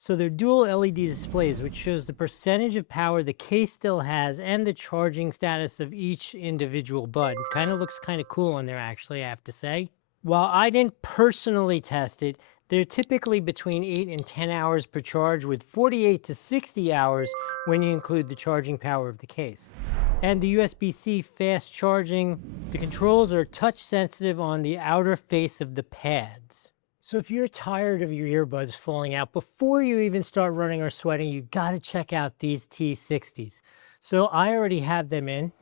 So they're dual LED displays, which shows the percentage of power the case still has and the charging status of each individual bud. Kind of looks kind of cool on there, actually, I have to say. While I didn't personally test it, they're typically between 8 and 10 hours per charge, with 48 to 60 hours when you include the charging power of the case. And the USB-C fast charging, the controls are touch sensitive on the outer face of the pads. So if you're tired of your earbuds falling out before you even start running or sweating, you got to check out these T60s. So I already have them in.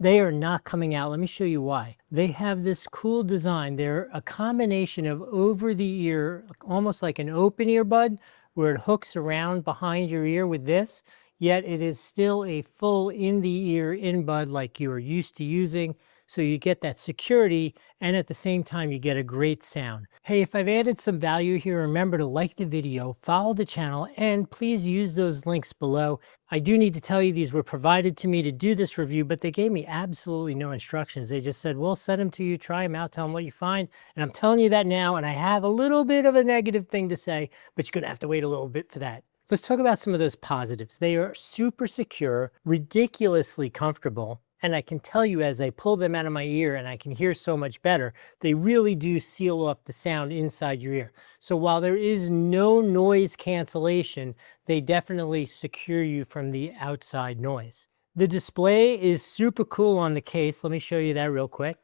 They are not coming out. Let me show you why. They have this cool design. They're a combination of over the ear, almost like an open earbud, where it hooks around behind your ear with this, yet it is still a full in the ear in-bud like you are used to using. So you get that security, and at the same time you get a great sound. Hey, if I've added some value here, remember to like the video, follow the channel, and please use those links below. I do need to tell you these were provided to me to do this review, but they gave me absolutely no instructions. They just said, we'll send them to you, try them out, tell them what you find. And I'm telling you that now, and I have a little bit of a negative thing to say, but you're gonna have to wait a little bit for that. Let's talk about some of those positives. They are super secure, ridiculously comfortable, and I can tell you as I pull them out of my ear and I can hear so much better, they really do seal off the sound inside your ear. So while there is no noise cancellation, they definitely secure you from the outside noise. The display is super cool on the case. Let me show you that real quick.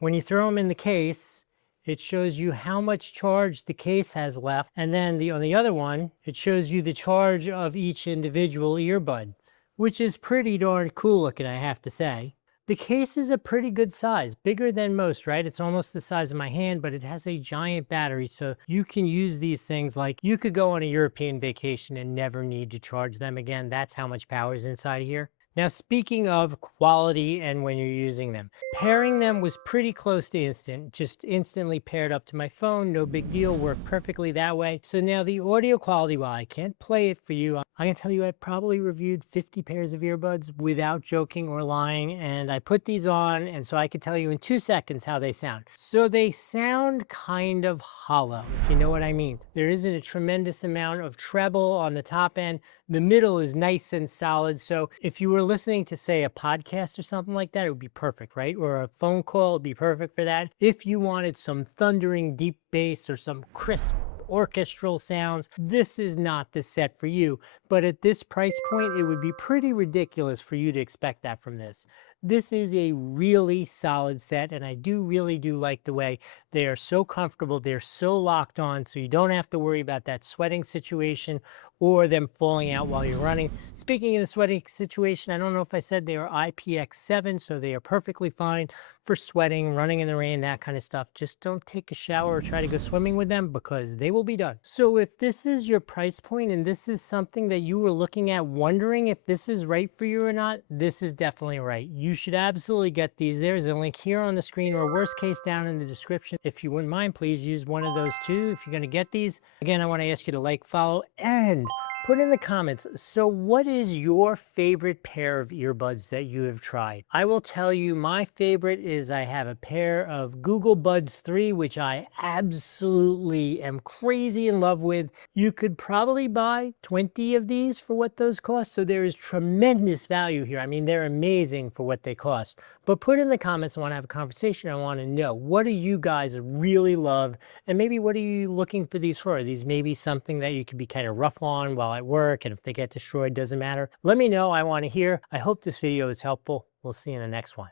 When you throw them in the case, it shows you how much charge the case has left. And then on the other one, it shows you the charge of each individual earbud, which is pretty darn cool looking, I have to say. The case is a pretty good size, bigger than most, right? It's almost the size of my hand, but it has a giant battery, so you can use these things like you could go on a European vacation and never need to charge them again. That's how much power is inside here. Now, speaking of quality and when you're using them, pairing them was pretty close to instant, just instantly paired up to my phone, no big deal, worked perfectly that way. So now the audio quality, while I can't play it for you, I can tell you I probably reviewed 50 pairs of earbuds without joking or lying, and I put these on, and so I could tell you in 2 seconds how they sound. So they sound kind of hollow, if you know what I mean. There isn't a tremendous amount of treble on the top end. The middle is nice and solid, so if you were listening to, say, a podcast or something like that, it would be perfect, right? Or a phone call would be perfect for that. If you wanted some thundering deep bass or some crisp orchestral sounds, this is not the set for you. But at this price point, it would be pretty ridiculous for you to expect that from this. This is a really solid set, and I really do like the way they are so comfortable. They're so locked on, so you don't have to worry about that sweating situation or them falling out while you're running. Speaking of the sweating situation, I don't know if I said they are IPX7, so they are perfectly fine for sweating, running in the rain, that kind of stuff. Just don't take a shower or try to go swimming with them because they will be done. So if this is your price point and this is something that you were looking at wondering if this is right for you or not, this is definitely right. You should absolutely get these. There's a link here on the screen or worst case down in the description. If you wouldn't mind, please use one of those too if you're going to get these. Again, I want to ask you to like, follow, and put in the comments, so what is your favorite pair of earbuds that you have tried? I will tell you my favorite is I have a pair of Google Buds 3, which I absolutely am crazy in love with. You could probably buy 20 of these for what those cost, so there is tremendous value here. I mean, they're amazing for what they cost. But put in the comments, I want to have a conversation. I want to know, what do you guys really love? And maybe what are you looking for these for? Are these maybe something that you could be kind of rough on while at work, and if they get destroyed, doesn't matter? Let me know. I want to hear. I hope this video is helpful. We'll see you in the next one.